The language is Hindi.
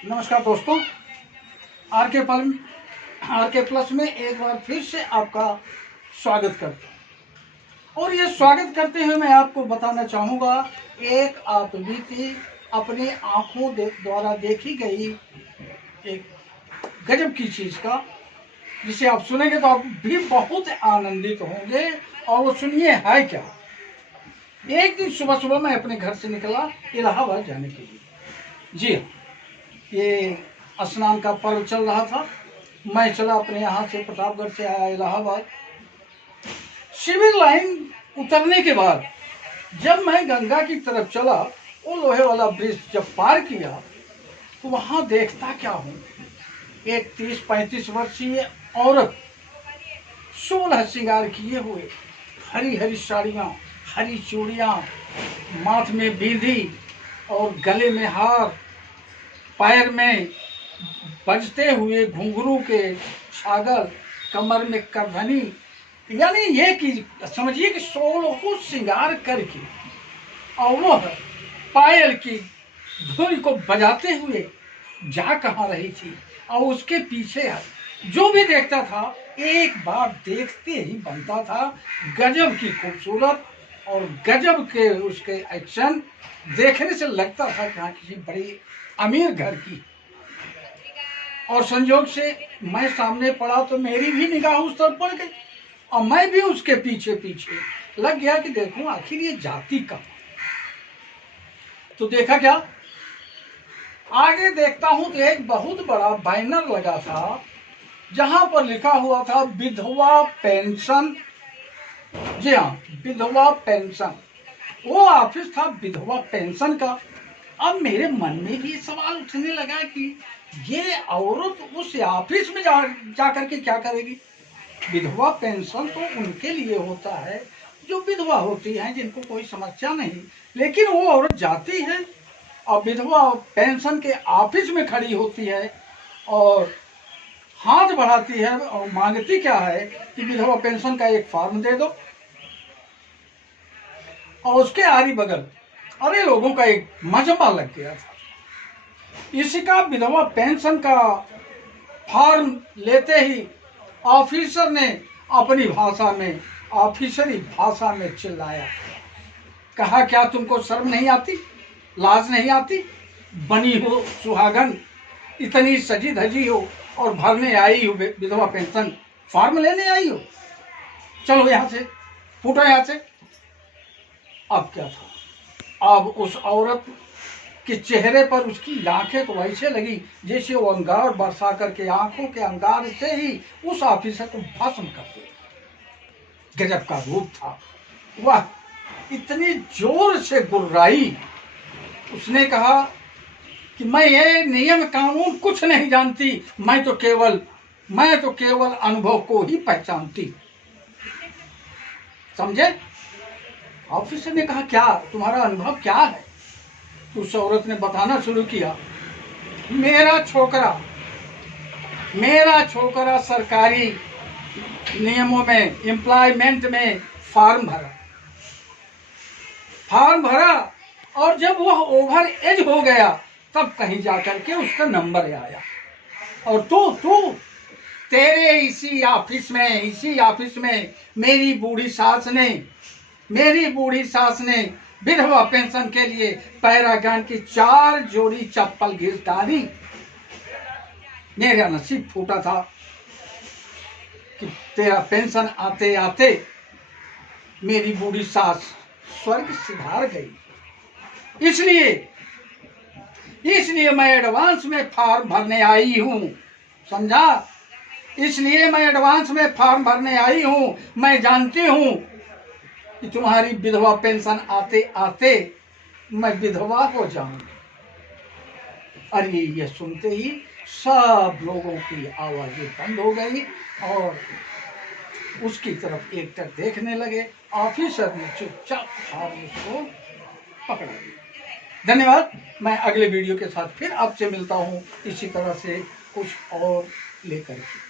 नमस्कार दोस्तों, आर के प्लस में एक बार फिर से आपका स्वागत करता हूँ। और ये स्वागत करते हुए मैं आपको बताना चाहूँगा, एक आप बीती अपनी आँखों द्वारा देखी गई एक गजब की चीज़ का, जिसे आप सुनेंगे तो आप भी बहुत आनंदित होंगे। और वो सुनिए है क्या। एक दिन सुबह सुबह मैं अपने घर से निकला इलाहाबाद जाने के लिए। जी हाँ, ये स्नान का पर्व चल रहा था। मैं चला अपने यहाँ से, प्रतापगढ़ से आया इलाहाबाद। शिविर लाइन उतरने के बाद जब मैं गंगा की तरफ चला, वो लोहे वाला ब्रिज जब पार किया तो वहाँ देखता क्या हूँ, एक 30-35 वर्षीय औरत 16 श्रृंगार किए हुए, हरी हरी साड़ियाँ, हरी चूड़ियाँ, माथ में बिंदी और गले में हार, पैर में बजते हुए घुंघरू के छागल, कमर में करधनी, यानी ये कि समझिए कि 16 को श्रृंगार करके और वो पायल की धुन को बजाते हुए जा कहाँ रही थी। और उसके पीछे जो भी देखता था एक बार देखते ही बनता था। गजब की खूबसूरत और गजब के उसके एक्शन देखने से लगता था कि हाँ, किसी बड़ी अमीर घर की। और संयोग से मैं सामने पड़ा तो मेरी भी निगाह उस तरफ पड़ गई और मैं भी उसके पीछे पीछे लग गया कि देखूं आखिर ये जाति का। तो देखा क्या, आगे देखता हूं तो एक बहुत बड़ा बैनर लगा था जहां पर लिखा हुआ था विधवा पेंशन। जी हाँ, विधवा पेंशन। वो ऑफिस था विधवा पेंशन का। अब मेरे मन में भी सवाल उठने लगा कि ये औरत उस ऑफिस में जा करके क्या करेगी। विधवा पेंशन तो उनके लिए होता है जो विधवा होती हैं, जिनको कोई समस्या नहीं। लेकिन वो औरत जाती है और विधवा पेंशन के ऑफिस में खड़ी होती है और हाथ बढ़ाती है और मांगती क्या है कि विधवा पेंशन का एक फॉर्म दे दो। और उसके आरी बगल अरे लोगों का एक मजमा लग गया था। इसी का विधवा पेंशन का फॉर्म लेते ही ऑफिसर ने अपनी भाषा में, ऑफिसरी भाषा में चिल्लाया, कहा क्या तुमको शर्म नहीं आती, लाज नहीं आती, बनी हो सुहागन, इतनी सजी धजी हो और भरने आई हो विधवा पेंशन, फॉर्म लेने आई हो, चलो यहाँ से, फूटो यहाँ से। अब क्या था, अब उस औरत के चेहरे पर उसकी आंखें तो ऐसे लगी जैसे वो अंगार बरसा करके आंखों के अंगार से ही उस ऑफिसर को भस्म कर दे। गजब का रूप था वह, इतनी जोर से गुर्राई। उसने कहा कि मैं ये नियम कानून कुछ नहीं जानती, मैं तो केवल अनुभव को ही पहचानती। समझे। ऑफिसर ने कहा क्या तुम्हारा अनुभव क्या है। तो उस औरत ने बताना शुरू किया, मेरा छोकरा सरकारी नियमों में, एम्प्लॉयमेंट में फॉर्म भरा और जब वह ओवर एज हो गया तब कहीं जाकर के उसका नंबर आया। और तू तेरे इसी ऑफिस में मेरी बूढ़ी सास ने विधवा पेंशन के लिए पैरागन की 4 जोड़ी चप्पल घिस डाली। मेरा नसीब फूटा था कि तेरा पेंशन आते आते मेरी बूढ़ी सास स्वर्ग सिधार गई। इसलिए मैं एडवांस में फॉर्म भरने आई हूं। समझा। इसलिए मैं एडवांस में फॉर्म भरने आई हूं। मैं जानती हूं कि तुम्हारी विधवा पेंशन आते आते मैं विधवा हो जाऊंगी। अरे ये सुनते ही सब लोगों की आवाजें बंद हो गई और उसकी तरफ एकटक देखने लगे। ऑफिसर ने चुपचाप उसको पकड़ा दिया। धन्यवाद। मैं अगले वीडियो के साथ फिर आपसे मिलता हूं, इसी तरह से कुछ और लेकर के।